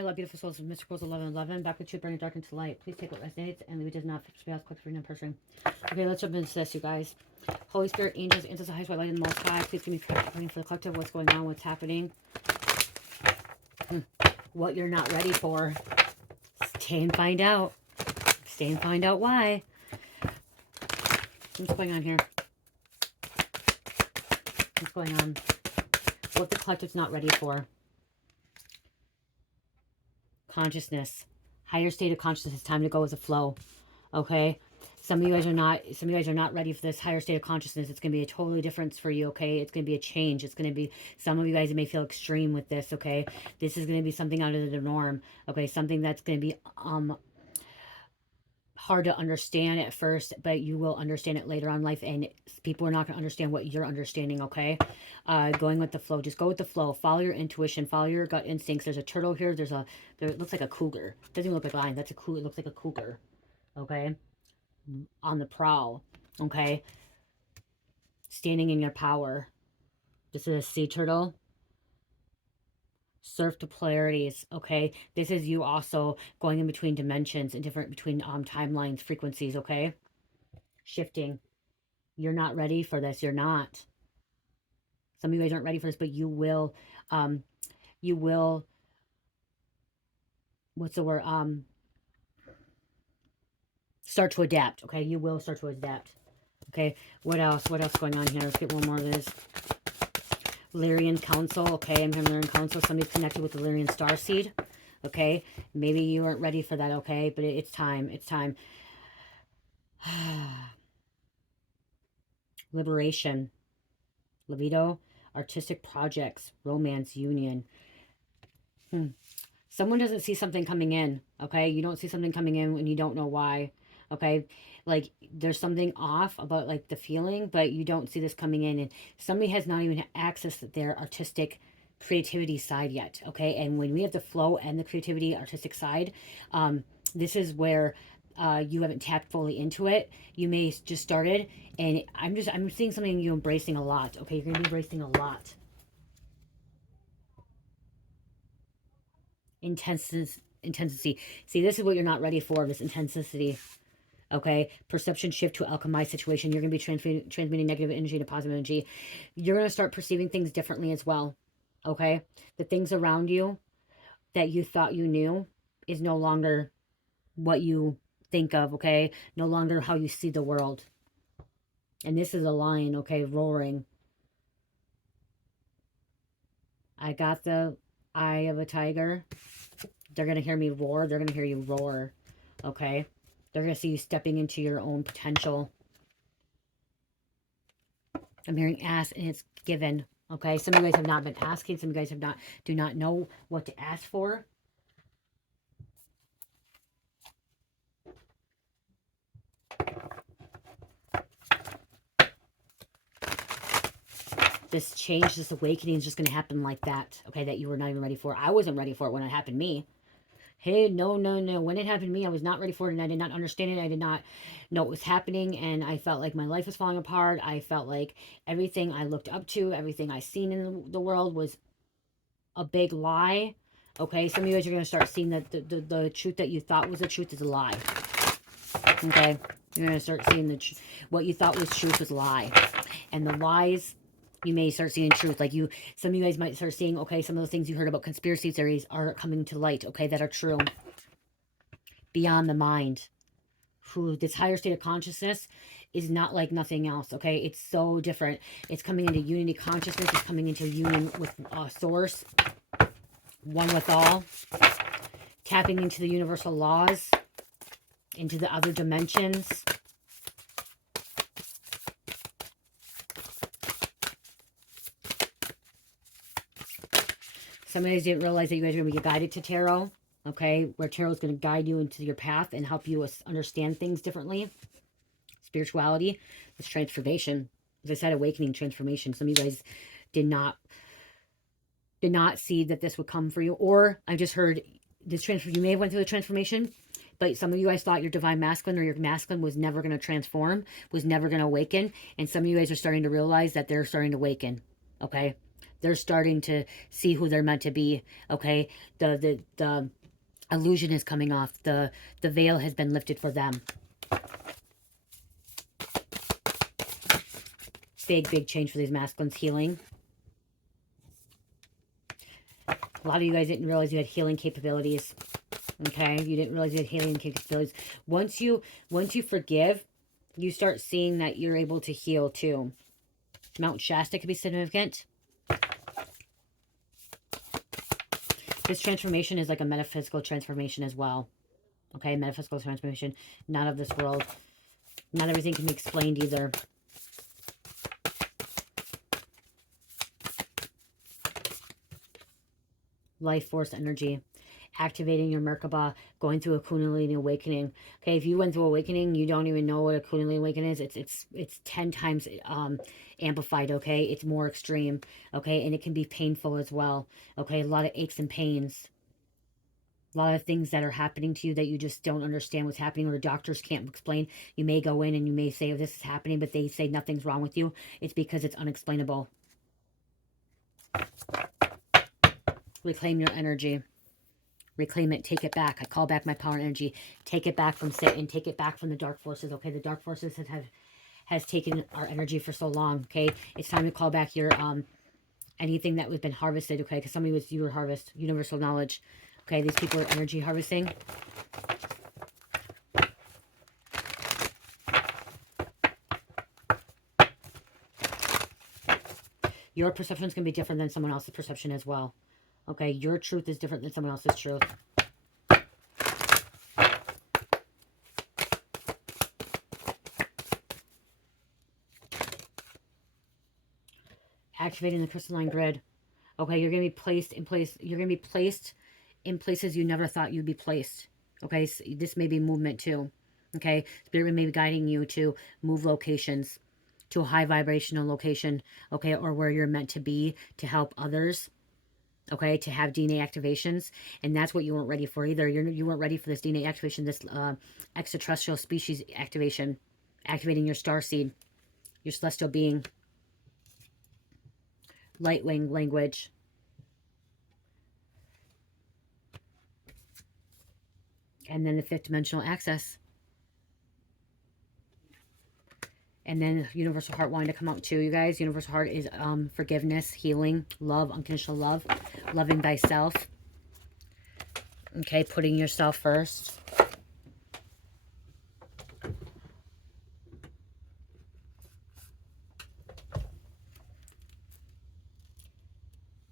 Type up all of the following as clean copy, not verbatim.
I love beautiful souls of Mysticals 1111. Back with you, bringing dark into light. Please take what resonates and leave it does not. Spells, quick, for person. Okay, let's jump into this, you guys. Holy Spirit, angels, angels, the highest white light in the most high. Please give me praying for the collective. What's going on? What's happening? What you're not ready for. Stay and find out. Stay and find out why. What's going on here? What's going on? What the collective's not ready for. Consciousness. Higher state of consciousness. It's time to go with the flow. Okay? Some of you guys are not ready for this higher state of consciousness. It's going to be a totally difference for you, okay? It's going to be a change. It's going to be, some of you guys may feel extreme with this, okay? This is going to be something out of the norm, okay? Something that's going to be hard to understand at first, but you will understand it later on in life, and people are not going to understand what you're understanding, okay? Going with the flow. Just go with the flow. Follow your intuition. Follow your gut instincts. There's a turtle here. It looks like a cougar. It doesn't even look like a lion. That's a cougar. It looks like a cougar, okay? On the prowl, okay? Standing in your power. This is a sea turtle. Surf to polarities, okay? This is you also going in between dimensions and between timelines, frequencies, okay? Shifting. You're not ready for this. You're not. Some of you guys aren't ready for this, but you will, what's the word? Start to adapt, okay? You will start to adapt, okay? What else? What else going on here? Let's get one more of this. Lyrian Council, okay? I'm hearing Lyrian Council. Somebody's connected with the Lyrian Starseed, okay? Maybe you weren't ready for that, okay? But it's time. It's time. Liberation. Libido. Artistic projects. Romance. Union. Someone doesn't see something coming in, okay? You don't see something coming in and you don't know why, okay? Like, there's something off about, like, the feeling, but you don't see this coming in. And somebody has not even accessed their artistic creativity side yet, okay? And when we have the flow and the creativity artistic side, this is where you haven't tapped fully into it. You may just started, and I'm seeing something you embracing a lot, okay? You're going to be embracing a lot. Intensity. See, this is what you're not ready for, this intensity. Okay, perception shift to alchemized situation. You're going to be transmitting negative energy to positive energy. You're going to start perceiving things differently as well. Okay, the things around you that you thought you knew is no longer what you think of. Okay, no longer how you see the world. And this is a lion, okay, roaring. I got the eye of a tiger. They're going to hear me roar. They're going to hear you roar. Okay, they're going to see you stepping into your own potential. I'm hearing ask and it's given. Okay, some of you guys have not been asking. Some of you guys do not know what to ask for. This change, this awakening is just going to happen like that. Okay, that you were not even ready for. I wasn't ready for it when it happened to me. Hey, no. When it happened to me, I was not ready for it, and I did not understand it. I did not know what was happening, and I felt like my life was falling apart. I felt like everything I looked up to, everything I seen in the world was a big lie. Okay, some of you guys are going to start seeing that the truth that you thought was the truth is a lie. Okay, you're going to start seeing what you thought was truth was a lie. And the lies, you may start seeing truth. Like some of you guys might start seeing, okay, some of the things you heard about conspiracy theories are coming to light, okay, that are true. Beyond the mind. This higher state of consciousness is not like nothing else, okay? It's so different. It's coming into unity consciousness. It's coming into union with source. One with all. Tapping into the universal laws. Into the other dimensions. Some of you guys didn't realize that you guys are going to be guided to tarot. Okay, where tarot is going to guide you into your path and help you understand things differently. Spirituality, it's transformation. As I said, awakening, transformation. Some of you guys did not see that this would come for you. Or I just heard this you may have went through the transformation, but some of you guys thought your divine masculine or your masculine was never going to transform, was never going to awaken. And some of you guys are starting to realize that they're starting to awaken. Okay, They're starting to see who they're meant to be, okay? The illusion is coming off. The veil has been lifted for them. Big change for these masculines. Healing. A lot of you guys didn't realize you had healing capabilities. Okay? You didn't realize you had healing capabilities. Once you forgive, you start seeing that you're able to heal too. Mount Shasta could be significant. This transformation is like a metaphysical transformation as well. Okay? Metaphysical transformation. Not of this world. Not everything can be explained either. Life force energy, activating your Merkaba, going through a Kundalini awakening. Okay, if you went through awakening, you don't even know what a Kundalini awakening is. It's 10 times amplified. Okay, it's more extreme. Okay, and it can be painful as well. Okay, a lot of aches and pains. A lot of things that are happening to you that you just don't understand what's happening, or the doctors can't explain. You may go in and you may say, oh, this is happening, but they say nothing's wrong with you. It's because it's unexplainable. Reclaim your energy. Reclaim it. Take it back. I call back my power and energy. Take it back from Satan. Take it back from the dark forces. Okay, the dark forces has taken our energy for so long. Okay, it's time to call back your anything that was been harvested. Okay, because somebody was your harvest. Universal knowledge. Okay, these people are energy harvesting. Your perception is going to be different than someone else's perception as well. Okay, your truth is different than someone else's truth. Activating the crystalline grid. Okay, you're going to be placed in place. You're going to be placed in places you never thought you'd be placed. Okay, so this may be movement too. Okay, Spirit may be guiding you to move locations, to a high vibrational location. Okay, or where you're meant to be to help others. Okay, to have DNA activations, and that's what you weren't ready for either. You weren't ready for this DNA activation, this extraterrestrial species activation, activating your starseed, your celestial being. Lightwing language. And then the fifth dimensional access. And then Universal Heart wanting to come out too, you guys. Universal Heart is forgiveness, healing, love, unconditional love, loving thyself. Okay, putting yourself first.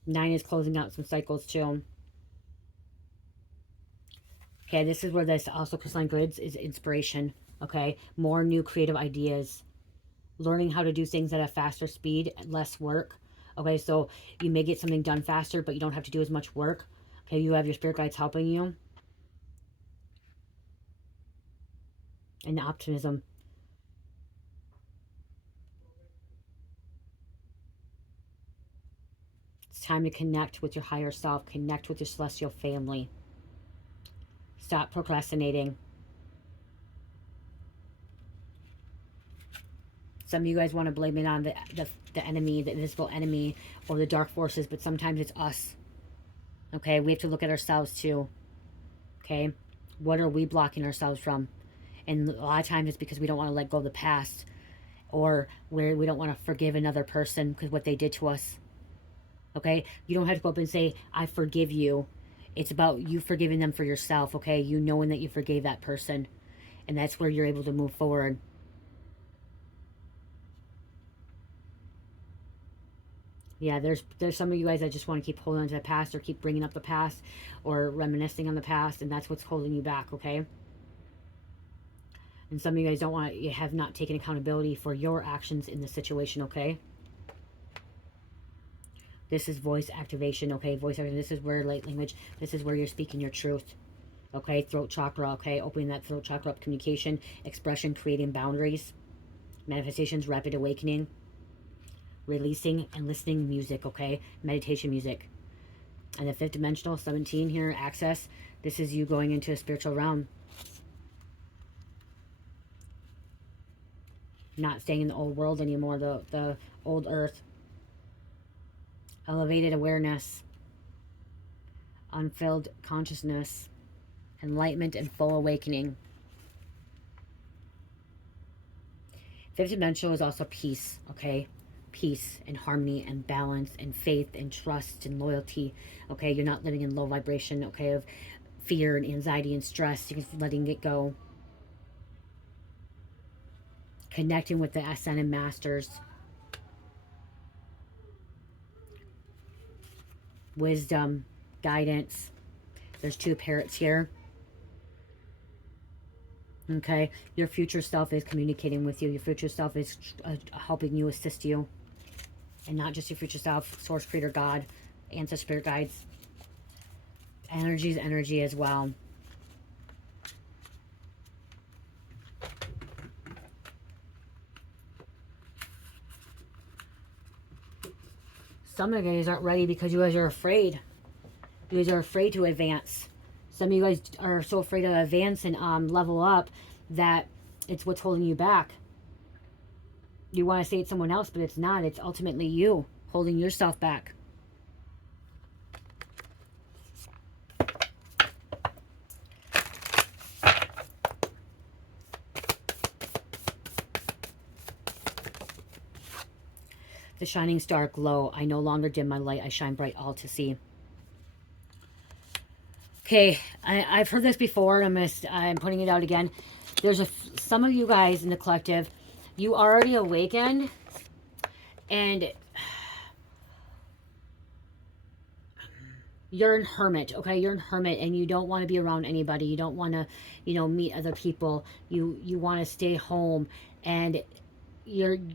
Nine is closing out some cycles too. Okay, this is where this also crystalline grids is inspiration. Okay, more new creative ideas. Learning how to do things at a faster speed, less work. Okay, so you may get something done faster, but you don't have to do as much work. Okay, you have your spirit guides helping you. And optimism. It's time to connect with your higher self. Connect with your celestial family. Stop procrastinating. Some of you guys want to blame it on the enemy, the invisible enemy, or the dark forces, but sometimes it's us. Okay, we have to look at ourselves too. Okay, what are we blocking ourselves from? And a lot of times it's because we don't want to let go of the past, or where we don't want to forgive another person because what they did to us. Okay, you don't have to go up and say, I forgive you. It's about you forgiving them for yourself, okay? You knowing that you forgave that person. And that's where you're able to move forward. Yeah, there's some of you guys that just want to keep holding on to the past, or keep bringing up the past, or reminiscing on the past, and that's what's holding you back, okay? And some of you guys don't want to, you have not taken accountability for your actions in the situation, okay? This is voice activation, okay? Voice activation, this is where light language, this is where you're speaking your truth. Okay, throat chakra, okay? Opening that throat chakra up, communication, expression, creating boundaries, manifestations, rapid awakening, releasing and listening music, okay? Meditation music. And the fifth dimensional, 17 here, access. This is you going into a spiritual realm. Not staying in the old world anymore, the old earth. elevated awareness, unfilled consciousness, enlightenment, and full awakening. Fifth dimensional is also peace, okay? Peace and harmony and balance and faith and trust and loyalty, okay? You're not living in low vibration, okay, of fear and anxiety and stress. You're letting it go. Connecting with the ascended masters. Wisdom, guidance. There's two parrots here. Okay, your future self is communicating with you. Your future self is helping you, assist you. And not just your future self, source, creator, God, ancestor, spirit guides. Energy is energy as well. Some of you guys aren't ready because you guys are afraid. You guys are afraid to advance. Some of you guys are so afraid to advance and level up that it's what's holding you back. You want to say it's someone else, but it's not. It's ultimately you holding yourself back. The shining star glow. I no longer dim my light. I shine bright all to see. Okay, I've heard this before, and I'm putting it out again. There's some of you guys in the collective, you already awakened, and you're a hermit, okay? You're a hermit, and you don't want to be around anybody. You don't want to, meet other people. You want to stay home, and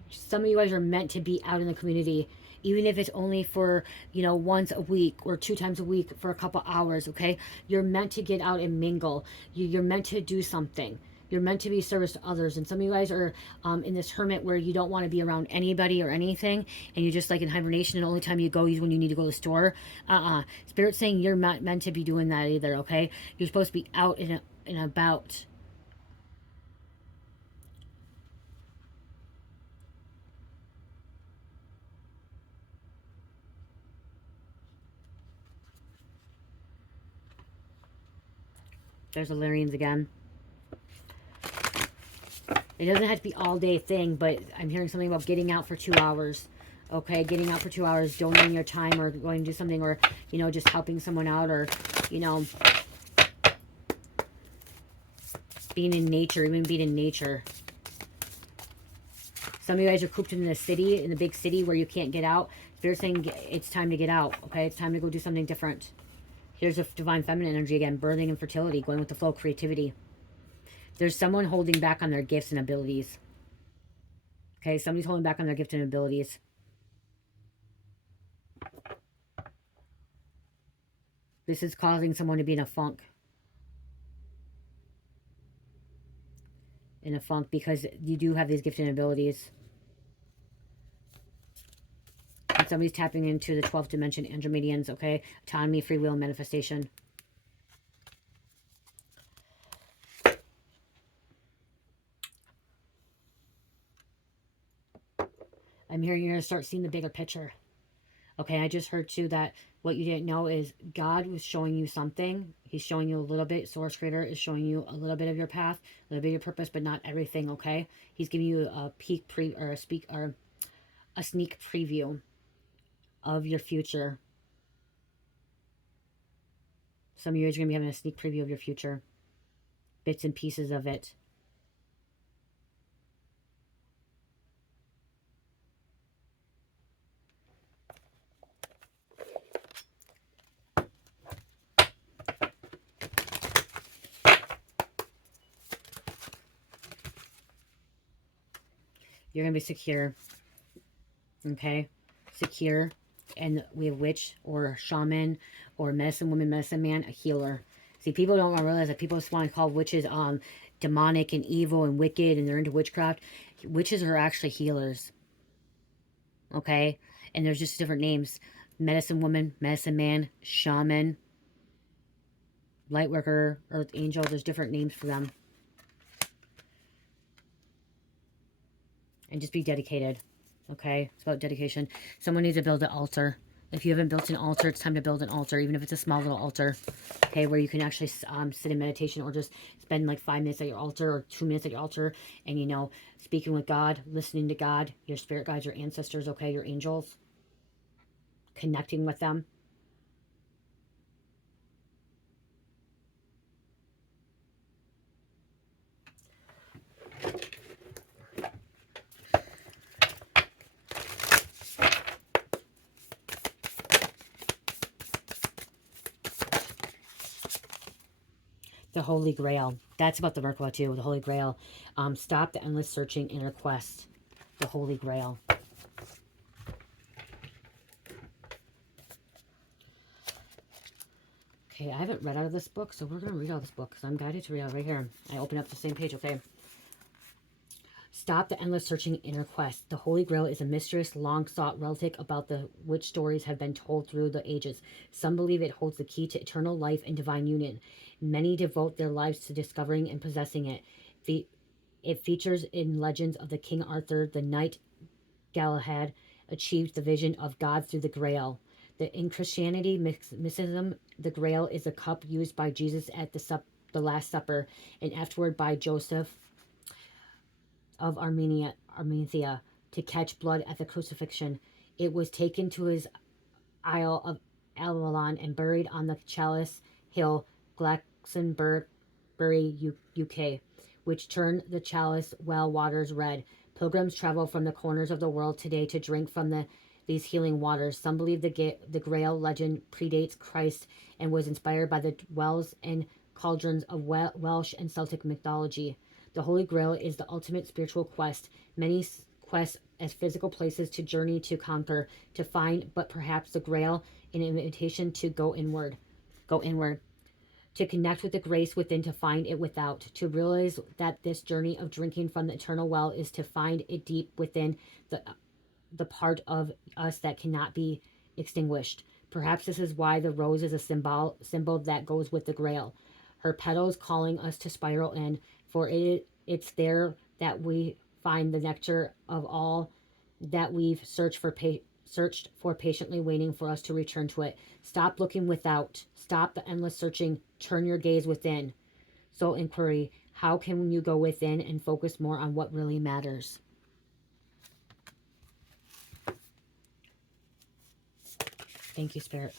some of you guys are meant to be out in the community, even if it's only for, once a week or 2 times a week for a couple hours, okay? You're meant to get out and mingle. You're meant to do something. You're meant to be service to others. And some of you guys are in this hermit where you don't want to be around anybody or anything, and you're just like in hibernation, and the only time you go is when you need to go to the store. Spirit's saying you're not meant to be doing that either, okay? You're supposed to be out and about. There's the Lyrians again. It doesn't have to be all day thing, but I'm hearing something about getting out for 2 hours. Okay, getting out for 2 hours, donating your time or going to do something, or, just helping someone out, or, being in nature, even being in nature. Some of you guys are cooped in the city, in the big city where you can't get out. Spirit's saying it's time to get out, okay? It's time to go do something different. Here's a divine feminine energy again, birthing and fertility, going with the flow, creativity. There's someone holding back on their gifts and abilities. Okay, somebody's holding back on their gifts and abilities. This is causing someone to be in a funk. In a funk because you do have these gifted abilities. And somebody's tapping into the 12th dimension, Andromedians, okay? Autonomy, free will, manifestation. I'm hearing you're going to start seeing the bigger picture. Okay, I just heard too that what you didn't know is God was showing you something. He's showing you a little bit. Source Creator is showing you a little bit of your path, a little bit of your purpose, but not everything, okay? He's giving you a a sneak preview of your future. Some of you guys are going to be having a sneak preview of your future. Bits and pieces of it. You're going to be secure. Okay? Secure. And we have witch or shaman or medicine woman, medicine man, a healer. See, people don't realize that people just want to call witches demonic and evil and wicked, and they're into witchcraft. Witches are actually healers. Okay? And there's just different names. Medicine woman, medicine man, shaman, light worker, earth angel. There's different names for them. And just be dedicated. Okay? It's about dedication. Someone needs to build an altar. If you haven't built an altar, it's time to build an altar, even if it's a small little altar, okay, where you can actually sit in meditation or just spend like 5 minutes at your altar or 2 minutes at your altar and, you know, speaking with God, listening to God, your spirit guides, your ancestors, okay, your angels, connecting with them. The Holy Grail. That's about the Merkaba too. The Holy Grail. Stop the endless searching inner quest. The Holy Grail. Okay, I haven't read out of this book, so we're going to read out of this book because I'm guided to read out right here. I open up the same page, okay? Stop the endless searching inner quest. The Holy Grail is a mysterious, long-sought relic about the which stories have been told through the ages. Some believe it holds the key to eternal life and divine union. Many devote their lives to discovering and possessing it. It features in legends of the King Arthur, the Knight Galahad achieved the vision of God through the Grail. In Christianity mysticism, the Grail is a cup used by Jesus at the Last Supper, and afterward by Joseph of Armenia to catch blood at the crucifixion. It was taken to his Isle of Avalon and buried on the Chalice Hill, Glastonbury, UK, which turned the chalice well waters red. Pilgrims travel from the corners of the world today to drink from these healing waters. Some believe the Grail legend predates Christ and was inspired by the wells and cauldrons of Welsh and Celtic mythology. The Holy Grail is the ultimate spiritual quest. Many quest as physical places to journey to conquer, to find, but perhaps the Grail, an invitation to go inward. Go inward. To connect with the grace within, to find it without, to realize that this journey of drinking from the eternal well is to find it deep within the part of us that cannot be extinguished. Perhaps this is why the rose is a symbol that goes with the Grail. Her petals calling us to spiral in, for it's there that we find the nectar of all that we've searched for, patiently waiting for us to return to it. Stop looking without. Stop the endless searching. Turn your gaze within. Soul inquiry. How can you go within and focus more on what really matters? Thank you, Spirit.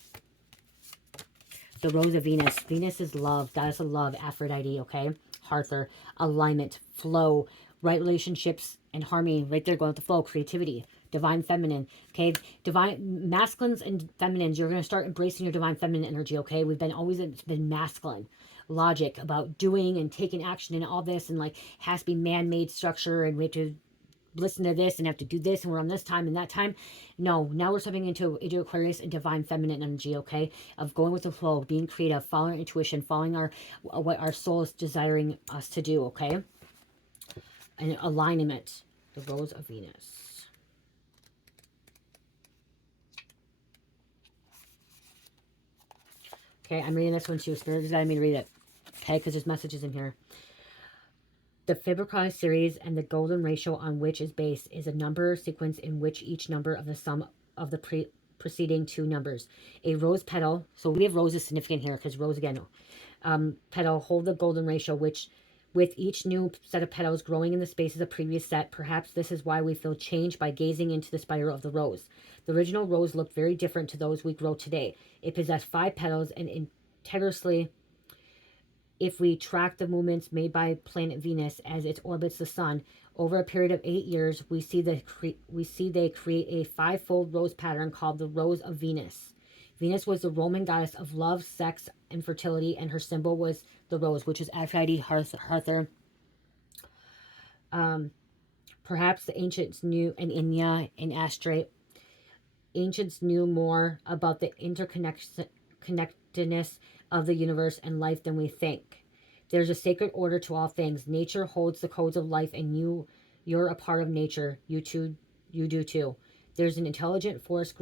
The Rose of Venus. Venus is love, goddess of love, Aphrodite, okay? Arthur, alignment, flow, right relationships, and harmony. Right there, going with the flow, creativity, divine feminine, okay? Divine masculines and feminines, you're going to start embracing your divine feminine energy, okay? It's been masculine. Logic about doing and taking action and all this, and like has to be man-made structure, and we have to listen to this and have to do this, and we're on this time and that time. No, now we're stepping into Aquarius and divine feminine energy, okay? Of going with the flow, being creative, following our intuition, following what our soul is desiring us to do, okay? And alignment, the Rose of Venus. Okay, I'm reading this one too. Spirit just guided me to read it, okay? Because there's messages in here. The Fibonacci series and the golden ratio on which is based is a number sequence in which each number of the sum of the preceding two numbers. A rose petal, so we have roses significant here because rose again, petal hold the golden ratio, which with each new set of petals growing in the spaces of previous set. Perhaps this is why we feel changed by gazing into the spiral of the rose. The original rose looked very different to those we grow today. It possessed 5 petals and integrally. If we track the movements made by planet Venus as it orbits the sun over a period of 8 years, we see they create a 5-fold rose pattern called the Rose of Venus. Venus was the Roman goddess of love, sex, and fertility, and her symbol was the rose, which is Aphrodite, Arthur. Perhaps the ancients knew, and Inya and Astraea, ancients knew more about the interconnectedness of the universe and life than we think. There's a sacred order to all things. Nature holds the codes of life, and you're a part of nature. You do too. There's an intelligent force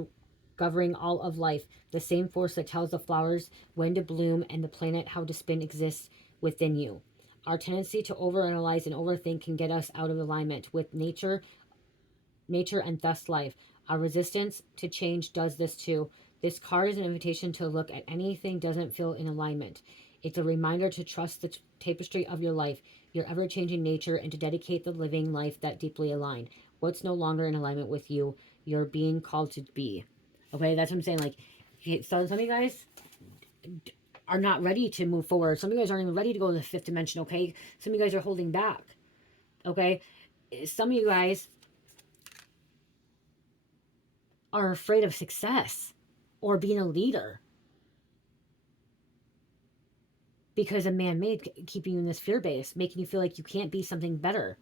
governing all of life. The same force that tells the flowers when to bloom and the planet how to spin exists within you. Our tendency to overanalyze and overthink can get us out of alignment with nature and thus life. Our resistance to change does this too. This card is an invitation to look at anything doesn't feel in alignment. It's a reminder to trust the tapestry of your life, your ever-changing nature, and to dedicate the living life that deeply aligned. What's no longer in alignment with you, you're being called to be. Okay, that's what I'm saying. Like, so some of you guys are not ready to move forward. Some of you guys aren't even ready to go to the fifth dimension, okay? Some of you guys are holding back, okay? Some of you guys are afraid of success or being a leader because of man-made keeping you in this fear base, making you feel like you can't be something better.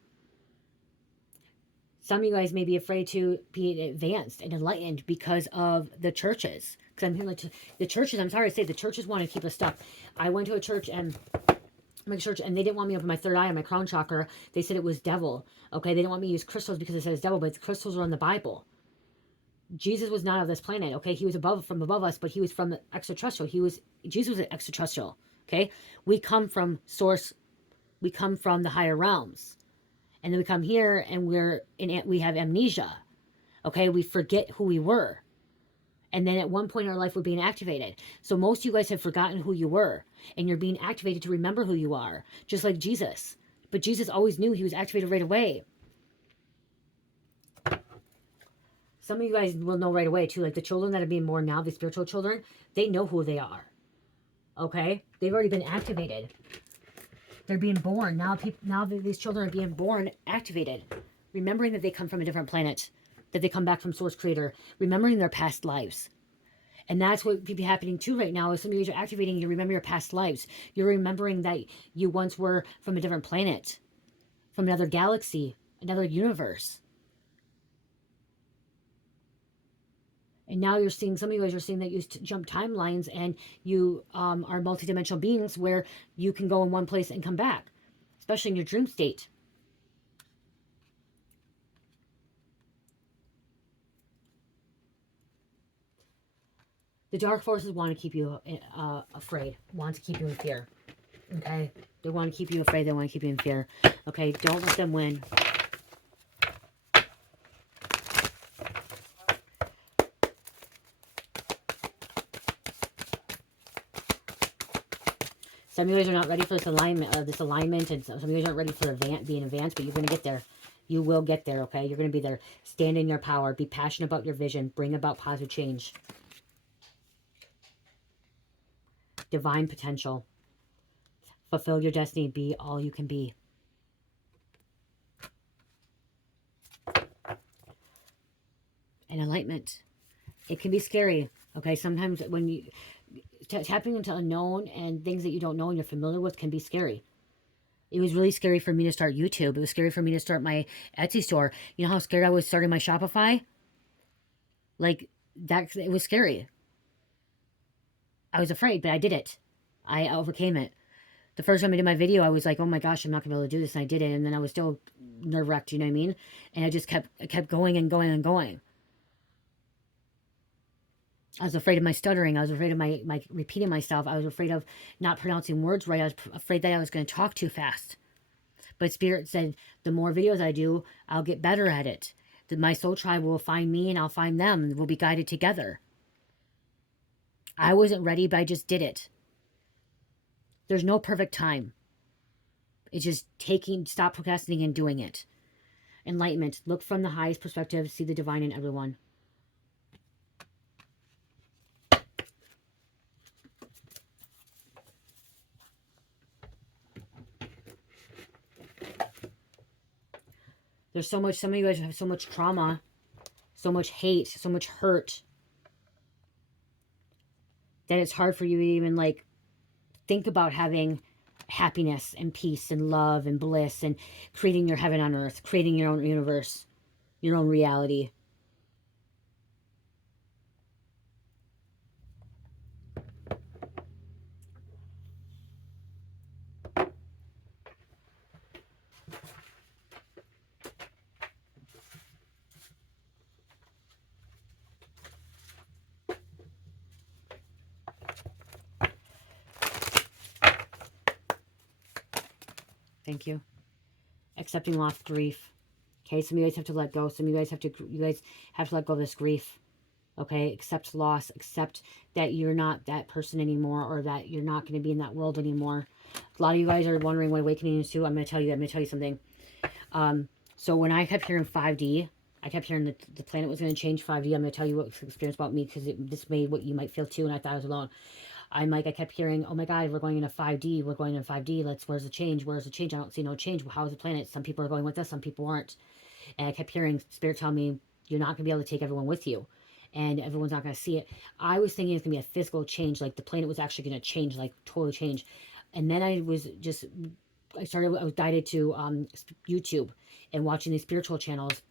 Some of you guys may be afraid to be advanced and enlightened because of the churches. Because I'm hearing like the churches, I'm sorry to say, the churches want to keep us stuck. I went to a church and they didn't want me to open my third eye on my crown chakra. They said it was devil. Okay, they didn't want me to use crystals because it says devil, but crystals are in the Bible. Jesus was not of this planet. Okay, he was from above us, but he was from the extraterrestrial. Jesus was an extraterrestrial. Okay, we come from source. We come from the higher realms. And then we come here and we have amnesia. Okay, we forget who we were. And then at one point in our life, we're being activated. So most of you guys have forgotten who you were. And you're being activated to remember who you are. Just like Jesus. But Jesus always knew he was activated right away. Some of you guys will know right away too. Like the children that are being born now, the spiritual children, they know who they are. Okay? They've already been activated. They're being born. Now these children are being born activated. Remembering that they come from a different planet. That they come back from Source Creator. Remembering their past lives. And that's what could be happening too right now. Is some of you are activating, you remember your past lives. You're remembering that you once were from a different planet. From another galaxy. Another universe. And now you're seeing, some of you guys are seeing that you jump timelines and you are multidimensional beings where you can go in one place and come back. Especially in your dream state. The dark forces want to keep you afraid. Want to keep you in fear. Okay? They want to keep you afraid. They want to keep you in fear. Okay? Don't let them win. Some of you guys are not ready for this alignment, and some of you guys aren't ready for being advanced, but you're going to get there. You will get there, okay? You're going to be there. Stand in your power. Be passionate about your vision. Bring about positive change. Divine potential. Fulfill your destiny. Be all you can be. And enlightenment. It can be scary, okay? Sometimes when you tapping into unknown and things that you don't know and you're familiar with can be scary. It was really scary for me to start YouTube. It was scary for me to start my Etsy store. You know how scared I was starting my Shopify? Like, it was scary. I was afraid, but I did it. I overcame it. The first time I did my video, I was like, oh my gosh, I'm not going to be able to do this. And I did it. And then I was still nerve-wracked, you know what I mean? And I just kept going and going and going. I was afraid of my stuttering. I was afraid of my repeating myself. I was afraid of not pronouncing words right. I was afraid that I was going to talk too fast. But Spirit said, the more videos I do, I'll get better at it. My soul tribe will find me and I'll find them. And we'll be guided together. I wasn't ready, but I just did it. There's no perfect time. It's just stop procrastinating and doing it. Enlightenment. Look from the highest perspective. See the divine in everyone. There's so much, some of you guys have so much trauma, so much hate, so much hurt, that it's hard for you to even like think about having happiness and peace and love and bliss and creating your heaven on earth, creating your own universe, your own reality. Thank you. Accepting loss, grief. Okay, some of you guys have to let go. Some of you guys have to let go of this grief. Okay, accept loss, accept that you're not that person anymore, or that you're not going to be in that world anymore. A lot of you guys are wondering what awakening is too. I'm going to tell you something. So when I kept hearing 5D, I kept hearing that the planet was going to change 5D. I'm going to tell you what experience about me, because this made what you might feel too, and I thought I was alone. I'm like, I kept hearing, oh my God, we're going into 5D. We're going into 5D. Where's the change? Where's the change? I don't see no change. How is the planet? Some people are going with us, some people aren't. And I kept hearing Spirit tell me, you're not going to be able to take everyone with you. And everyone's not going to see it. I was thinking it's going to be a physical change. Like the planet was actually going to change, like totally change. And then I was guided to YouTube and watching these spiritual channels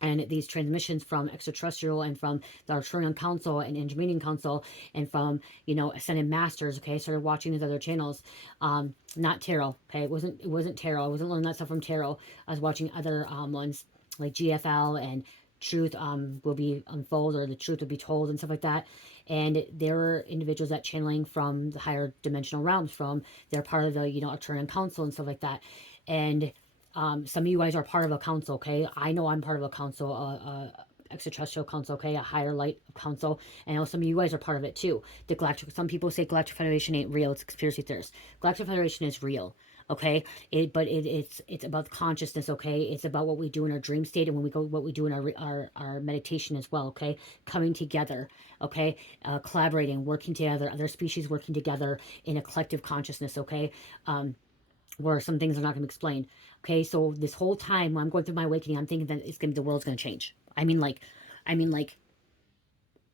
and these transmissions from extraterrestrial and from the Arcturian Council and Engineering Council and from, Ascended Masters. Okay, I started watching these other channels. Not tarot. Okay, it wasn't tarot. I wasn't learning that stuff from tarot. I was watching other ones like GFL and Truth will be unfold, or the truth will be told, and stuff like that. And there were individuals that channeling from the higher dimensional realms, from they're part of the Arcturian Council and stuff like that. And some of you guys are part of a council, okay? I know I'm part of a council, extraterrestrial council, okay? A higher light council. And I know some of you guys are part of it too. Some people say Galactic Federation ain't real. It's conspiracy theorists. Galactic Federation is real, okay? It's about the consciousness, okay? It's about what we do in our dream state, and what we do in our meditation as well, okay? Coming together, okay? Collaborating, working together, other species working together in a collective consciousness, okay? Where some things are not going to be explained. Okay, so this whole time when I'm going through my awakening, I'm thinking that the world's going to change. I mean,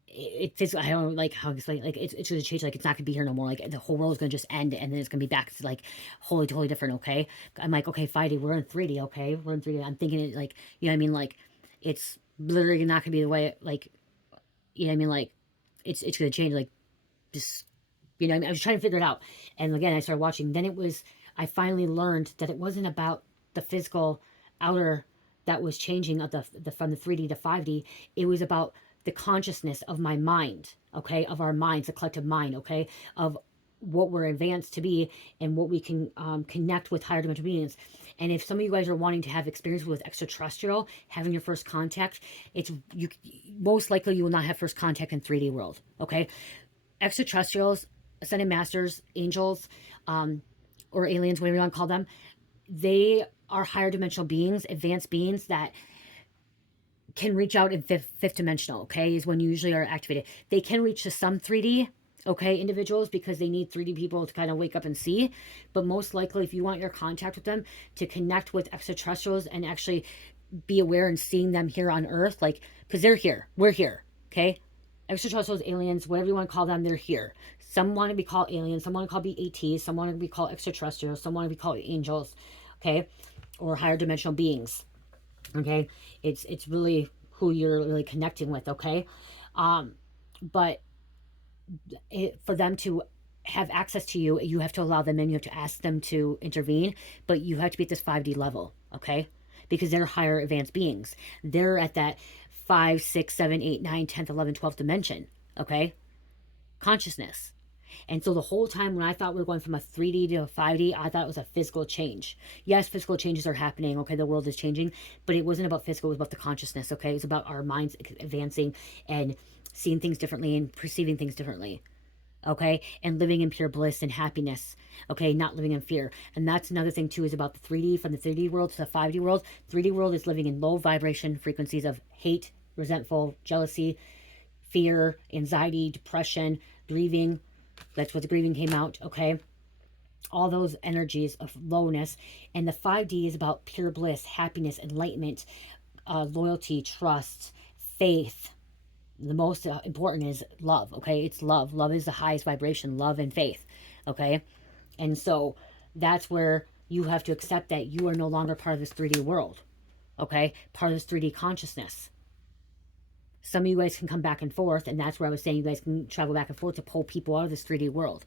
it's I don't know, like how to explain. Like it's going to change. Like it's not going to be here no more. Like the whole world is going to just end, and then it's going to be back to like totally different. Okay, I'm like, okay, 5D, we're in 3D. Okay, we're in 3D. I'm thinking it like, you know what I mean, like it's literally not going to be the way like, you know what I mean, like it's going to change. Like just, I mean, I was trying to figure it out. And again, I started watching. Then I finally learned that it wasn't about the physical outer that was changing of the from the 3D to 5D. It was about the consciousness of my mind, okay, of our minds, the collective mind, okay, of what we're advanced to be, and what we can connect with higher dimensional beings. And if some of you guys are wanting to have experience with extraterrestrial, having your first contact, it's you most likely you will not have first contact in 3D world, okay? Extraterrestrials, ascended masters, angels, or aliens, whatever you want to call them, they are higher dimensional beings, advanced beings that can reach out in fifth dimensional, okay, is when you usually are activated. They can reach to some 3D, okay, individuals, because they need 3D people to kind of wake up and see. But most likely, if you want your contact with them to connect with extraterrestrials and actually be aware and seeing them here on Earth, like, because they're here, we're here, okay? Extraterrestrials, aliens, whatever you want to call them, they're here. Some want to be called aliens, some want to call BATs, some want to be called extraterrestrials, some want to be called angels, okay, or higher dimensional beings, okay. It's really who you're really connecting with, okay. But for them to have access to you, you have to allow them in, you have to ask them to intervene, but you have to be at this 5D level, okay, because they're higher advanced beings. They're at that 5, 6, 7, 8, 9, 10th, 11th, 12th dimension, okay, consciousness. And so the whole time when I thought we were going from a 3D to a 5D, I thought it was a physical change. Yes, physical changes are happening. Okay, the world is changing, but it wasn't about physical. It was about the consciousness. Okay, it was about our minds advancing and seeing things differently and perceiving things differently. Okay, and living in pure bliss and happiness. Okay, not living in fear. And that's another thing too, is about the 3D, from the 3D world to the 5D world. 3D world is living in low vibration frequencies of hate, resentful, jealousy, fear, anxiety, depression, grieving. That's what the grieving came out, okay? All those energies of lowness. And the 5D is about pure bliss, happiness, enlightenment, loyalty, trust, faith. The most important is love, okay? It's love. Love is the highest vibration, love and faith, okay? And so that's where you have to accept that you are no longer part of this 3D world, okay? Part of this 3D consciousness. Some of you guys can come back and forth, and that's where I was saying you guys can travel back and forth to pull people out of this 3D world.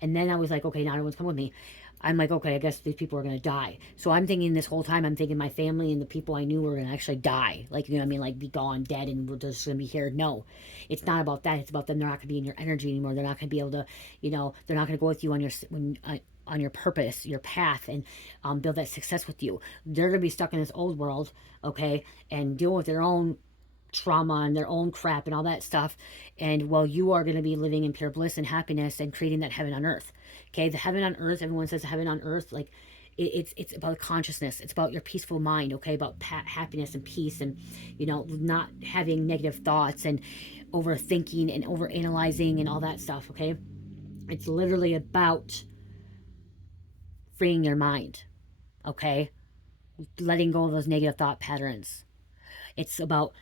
And then I was like, okay, not everyone's come with me. I'm like, okay, I guess these people are going to die. So I'm thinking this whole time, I'm thinking my family and the people I knew were going to actually die. Like, you know what I mean? Like, be gone, dead, and we're just going to be here. No, it's not about that. It's about them. They're not going to be in your energy anymore. They're not going to be able to, they're not going to go with you on your purpose, your path, and build that success with you. They're going to be stuck in this old world, okay, and deal with their own trauma and their own crap and all that stuff. And well, you are going to be living in pure bliss and happiness and creating that heaven on earth. Okay, the heaven on earth, everyone says heaven on earth, like it's about consciousness. It's about your peaceful mind, okay, about happiness and peace, and not having negative thoughts and overthinking and overanalyzing and all that stuff. Okay, it's literally about freeing your mind, okay, letting go of those negative thought patterns. It's about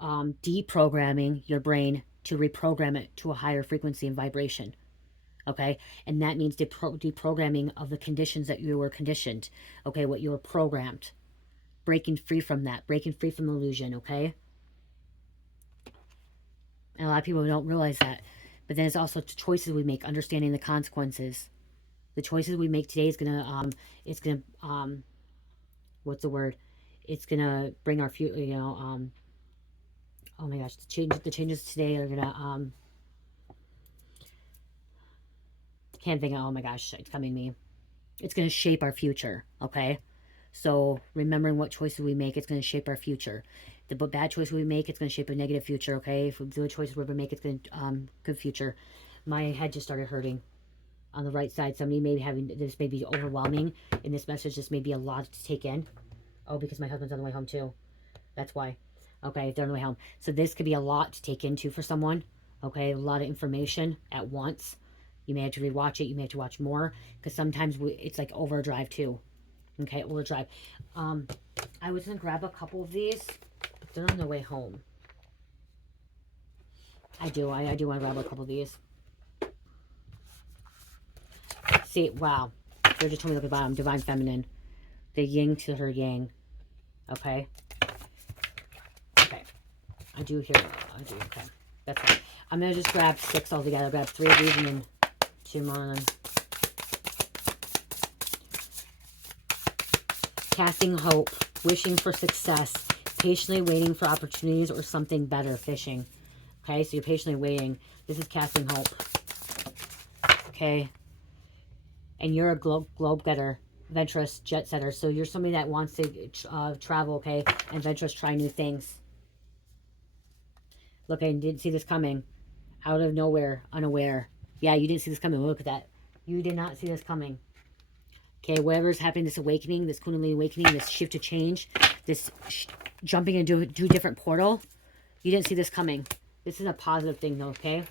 deprogramming your brain to reprogram it to a higher frequency and vibration. Okay, and that means deprogramming of the conditions that you were conditioned. Okay, what you were programmed, breaking free from that, breaking free from illusion. Okay, and a lot of people don't realize that. But then it's also choices we make, understanding the consequences. The choices we make today is gonna what's the word? It's gonna bring our future. Oh my gosh, the changes today are gonna can't think of, oh my gosh, it's coming to me. It's gonna shape our future, okay? So remembering what choices we make, it's gonna shape our future. The bad choices we make, it's gonna shape a negative future, okay? If we do the choices we make, it's gonna good future. My head just started hurting on the right side. Somebody may be having this, may be overwhelming, and this message just may be a lot to take in. Oh, because my husband's on the way home too. That's why. Okay, they're on the way home. So this could be a lot to take into for someone. Okay, a lot of information at once. You may have to rewatch it. You may have to watch more, because sometimes it's like overdrive too. Okay, overdrive. I was gonna grab a couple of these, but they're on the way home. I do want to grab a couple of these. See, wow. They just told me look at the bottom. Divine Feminine. The yin to her yang. Okay. Okay. I do hear. Okay. That's fine. I'm going to just grab 6 altogether. Grab 3 of these and then 2 more of them. Casting hope. Wishing for success. Patiently waiting for opportunities or something better. Fishing. Okay, so you're patiently waiting. This is casting hope. Okay. And you're a globe getter, adventurous, jet setter. So you're somebody that wants to travel, okay, and adventurous, try new things. Look, I didn't see this coming. Out of nowhere, unaware. Yeah, you didn't see this coming. Look at that. You did not see this coming. Okay, whatever's happening, this awakening, this Kundalini awakening, this shift to change, this jumping into a different portal, you didn't see this coming. This is a positive thing, though, okay?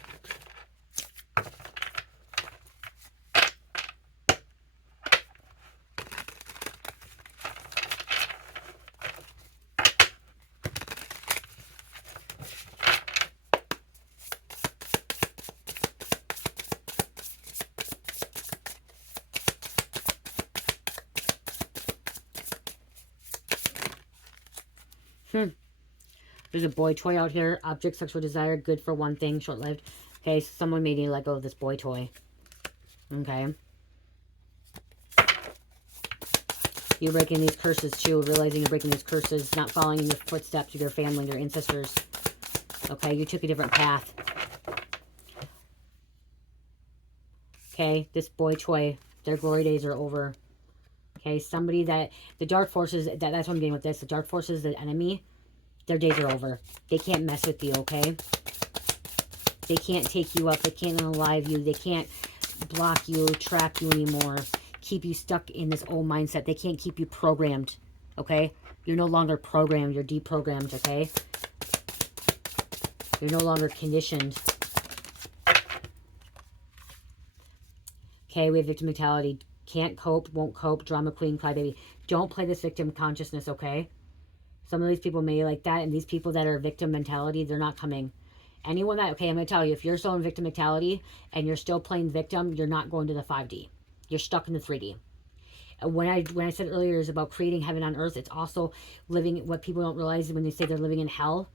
There's a boy toy out here. Object, sexual desire, good for one thing, short-lived. Okay, so someone may need to let go of this boy toy. Okay. You're breaking these curses too, realizing you're breaking these curses, not following in the footsteps of your family, your ancestors. Okay, you took a different path. Okay, this boy toy, their glory days are over. Okay, somebody that, the dark forces, that's what I'm getting with this. The dark forces, the enemy, their days are over. They can't mess with you, okay? They can't take you up. They can't unalive you. They can't block you, trap you anymore, keep you stuck in this old mindset. They can't keep you programmed, okay? You're no longer programmed. You're deprogrammed, okay? You're no longer conditioned. Okay, we have victim mentality. Can't cope, won't cope, drama queen, crybaby. Don't play this victim consciousness, okay? Some of these people may like that, and these people that are victim mentality, they're not coming. Anyone that, okay, I'm going to tell you, if you're still in victim mentality and you're still playing victim, you're not going to the 5D. You're stuck in the 3D. And when I said earlier is about creating heaven on earth, it's also living, what people don't realize when they say they're living in hell,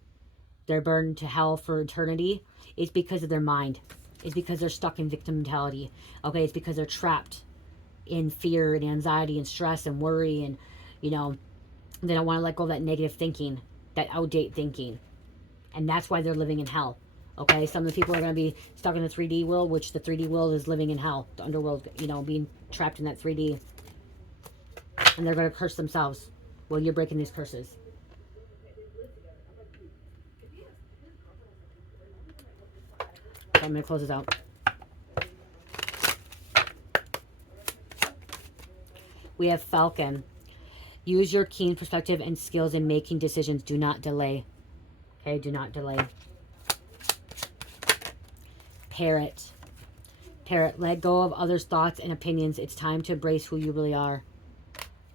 they're burned to hell for eternity, it's because of their mind. It's because they're stuck in victim mentality. Okay, it's because they're trapped in fear and anxiety and stress and worry, and, you know, they don't want to let go of that negative thinking, that outdate thinking. And that's why they're living in hell. Okay, some of the people are going to be stuck in the 3D world, which the 3D world is living in hell. The underworld, you know, being trapped in that 3D. And they're going to curse themselves. Well, you're breaking these curses. Okay, I'm going to close this out. We have Falcon. Use your keen perspective and skills in making decisions. Do not delay. Okay, do not delay. Parrot. Parrot, let go of others' thoughts and opinions. It's time to embrace who you really are.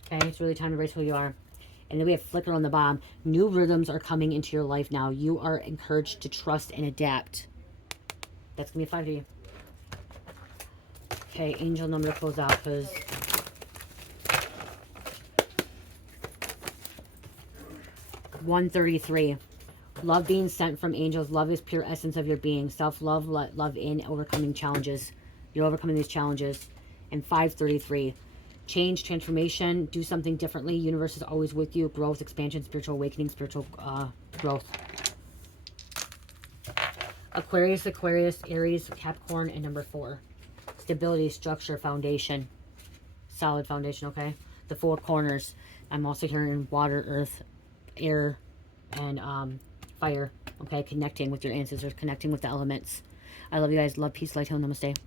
Okay, it's really time to embrace who you are. And then we have Flicker on the bottom. New rhythms are coming into your life now. You are encouraged to trust and adapt. That's going to be 5 to you. Okay, angel number to close out because... $133. Love being sent from angels. Love is pure essence of your being. Self-love, love in overcoming challenges. You're overcoming these challenges. And 533. Change, transformation, do something differently. Universe is always with you. Growth, expansion, spiritual awakening, spiritual growth. Aquarius, Aries, Capricorn, and number 4. Stability, structure, foundation. Solid foundation, okay? The 4 corners. I'm also hearing water, earth, air, and fire. Okay, connecting with your ancestors, connecting with the elements. I love you guys. Love, peace, light, heal, namaste.